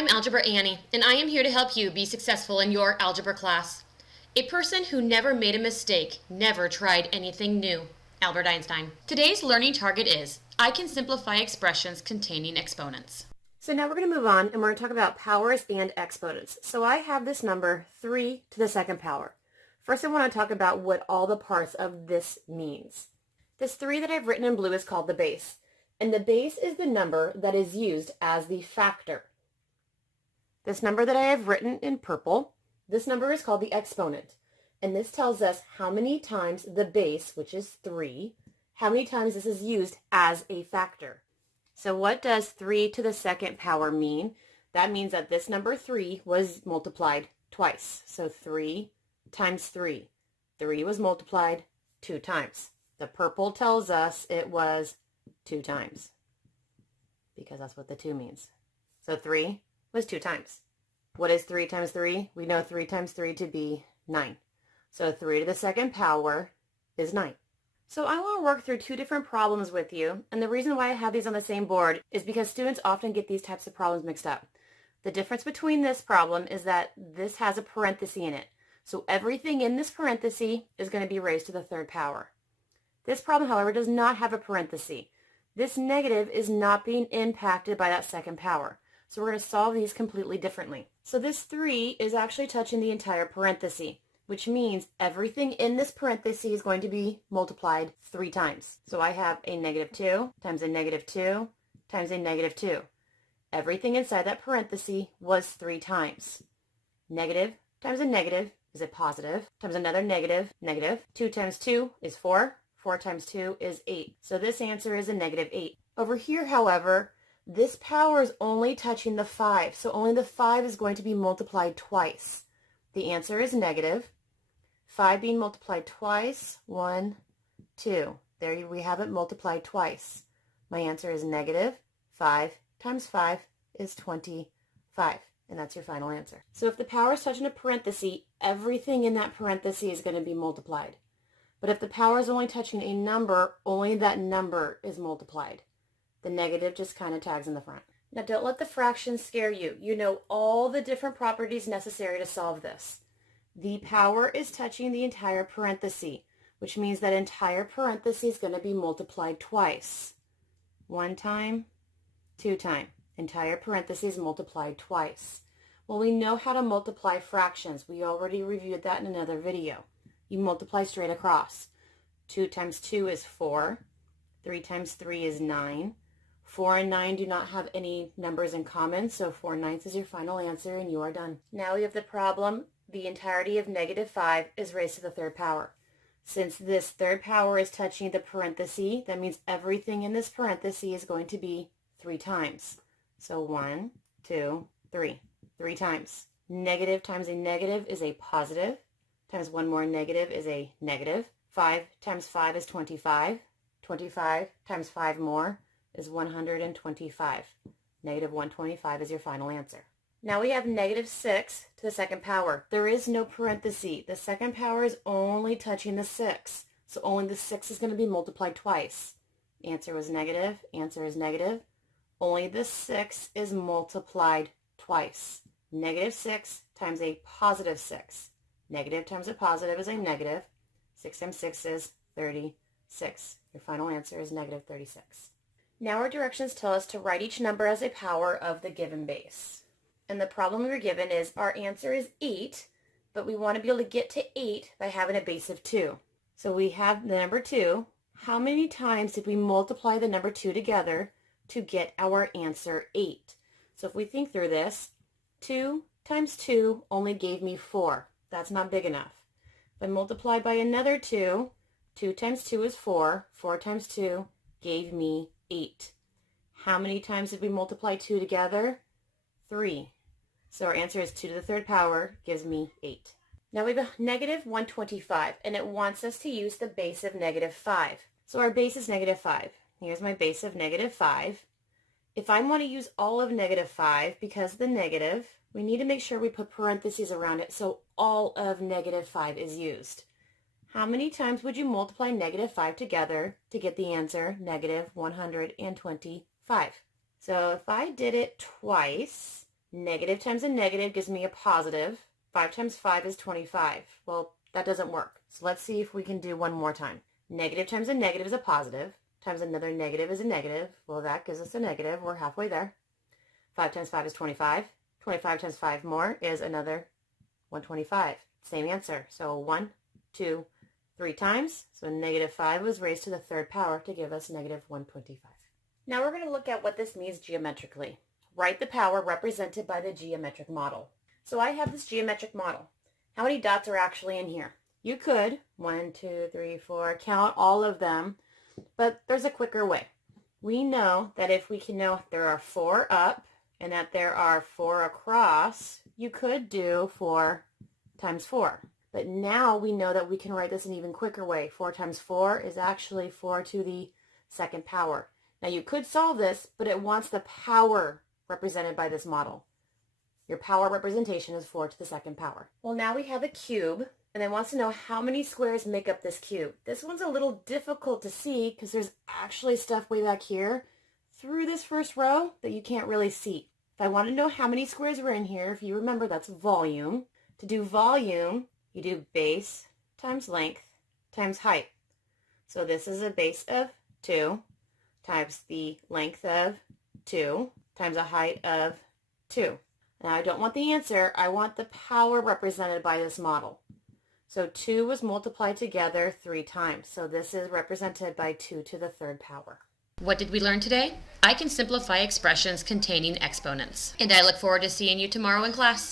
I'm Algebra Annie, and I am here to help you be successful in your algebra class. A person who never made a mistake never tried anything new. Albert Einstein. Today's learning target is, I can simplify expressions containing exponents. So now we're going to move on and we're going to talk about powers and exponents. So I have this number 3 to the second power. First I want to talk about what all the parts of this means. This 3 that I've written in blue is called the base. And the base is the number that is used as the factor. This number that I have written in purple, this number is called the exponent. And this tells us how many times the base, which is 3, how many times this is used as a factor. So what does 3 to the second power mean? That means that this number 3 was multiplied twice. So 3 times 3. 3 was multiplied 2 times. The purple tells us it was 2 times because that's what the 2 means. So 3 was 2 times. What is 3 times 3? We know 3 times 3 to be 9. So 3 to the second power is 9. So I want to work through 2 different problems with you, and the reason why I have these on the same board is because students often get these types of problems mixed up. The difference between this problem is that this has a parenthesis in it. So everything in this parenthesis is going to be raised to the third power. This problem, however, does not have a parenthesis. This negative is not being impacted by that second power. So we're going to solve these completely differently. So this 3 is actually touching the entire parenthesis, which means everything in this parenthesis is going to be multiplied 3 times. So I have a negative 2 times a negative 2 times a negative 2. Everything inside that parenthesis was 3 times. Negative times a negative is a positive, times another negative, negative. 2 times 2 is 4. 4 times 2 is 8. So this answer is a negative 8. Over here, however, this power is only touching the 5. So only the 5 is going to be multiplied twice. The answer is negative. 5 being multiplied twice, 1, 2. There we have it multiplied twice. My answer is negative 5 times 5 is 25. And that's your final answer. So if the power is touching a parenthesis, everything in that parenthesis is going to be multiplied. But if the power is only touching a number, only that number is multiplied. The negative just kind of tags in the front. Now don't let the fractions scare you. You know all the different properties necessary to solve this. The power is touching the entire parenthesis, which means that entire parenthesis is going to be multiplied twice. 1 time, 2 time. Entire parenthesis multiplied twice. Well, we know how to multiply fractions. We already reviewed that in another video. You multiply straight across. 2 times 2 is 4. 3 times 3 is 9. 4 and 9 do not have any numbers in common, so 4/9 is your final answer and you are done. Now we have the problem. The entirety of negative 5 is raised to the third power. Since this third power is touching the parenthesis, that means everything in this parenthesis is going to be 3 times. So 1, 2, 3. 3 times. Negative times a negative is a positive, times one more negative is a negative. 5 times 5 is 25. 25 times 5 more is 125. Negative 125 is your final answer. Now we have negative 6 to the second power. There is no parenthesis. The second power is only touching the 6. So only the 6 is going to be multiplied twice. Answer was negative. Answer is negative. Only the 6 is multiplied twice. Negative 6 times a positive 6. Negative times a positive is a negative. 6 times 6 is 36. Your final answer is negative 36. Now our directions tell us to write each number as a power of the given base. And the problem we were given is our answer is 8, but we want to be able to get to 8 by having a base of 2. So we have the number 2. How many times did we multiply the number 2 together to get our answer 8? So if we think through this, 2 times 2 only gave me 4. That's not big enough. If I multiply by another 2, 2 times 2 is 4. 4 times 2 gave me 8. How many times did we multiply 2 together? 3. So our answer is 2 to the third power gives me 8. Now we have a negative 125, and it wants us to use the base of negative 5. So our base is negative 5. Here's my base of negative 5. If I want to use all of negative 5, because the negative, we need to make sure we put parentheses around it so all of negative 5 is used. How many times would you multiply negative 5 together to get the answer negative 125? So if I did it twice, Negative times a negative gives me a positive. 5 times 5 is 25. Well, that doesn't work. So let's see if we can do one more time. Negative times a negative is a positive. Times another negative is a negative. Well, that gives us a negative. We're halfway there. 5 times 5 is 25. 25 times 5 more is another 125. Same answer. So 1, 2, 3 times. So negative 5 was raised to the third power to give us negative 125. Now we're going to look at what this means geometrically. Write the power represented by the geometric model. So I have this geometric model. How many dots are actually in here? You could, 1, 2, 3, 4, count all of them, but there's a quicker way. We know that if we can know there are 4 up and that there are 4 across, you could do 4 times 4. But now we know that we can write this an even quicker way. 4 times 4 is actually 4 to the second power. Now you could solve this, but it wants the power represented by this model. Your power representation is 4 to the second power. Well, now we have a cube, and it wants to know how many squares make up this cube. This one's a little difficult to see because there's actually stuff way back here through this first row that you can't really see. If I want to know how many squares were in here, if you remember, that's volume. To do volume, you do base times length times height. So this is a base of 2 times the length of 2 times a height of 2. Now I don't want the answer, I want the power represented by this model. So 2 was multiplied together 3 times. So this is represented by 2 to the third power. What did we learn today? I can simplify expressions containing exponents. And I look forward to seeing you tomorrow in class.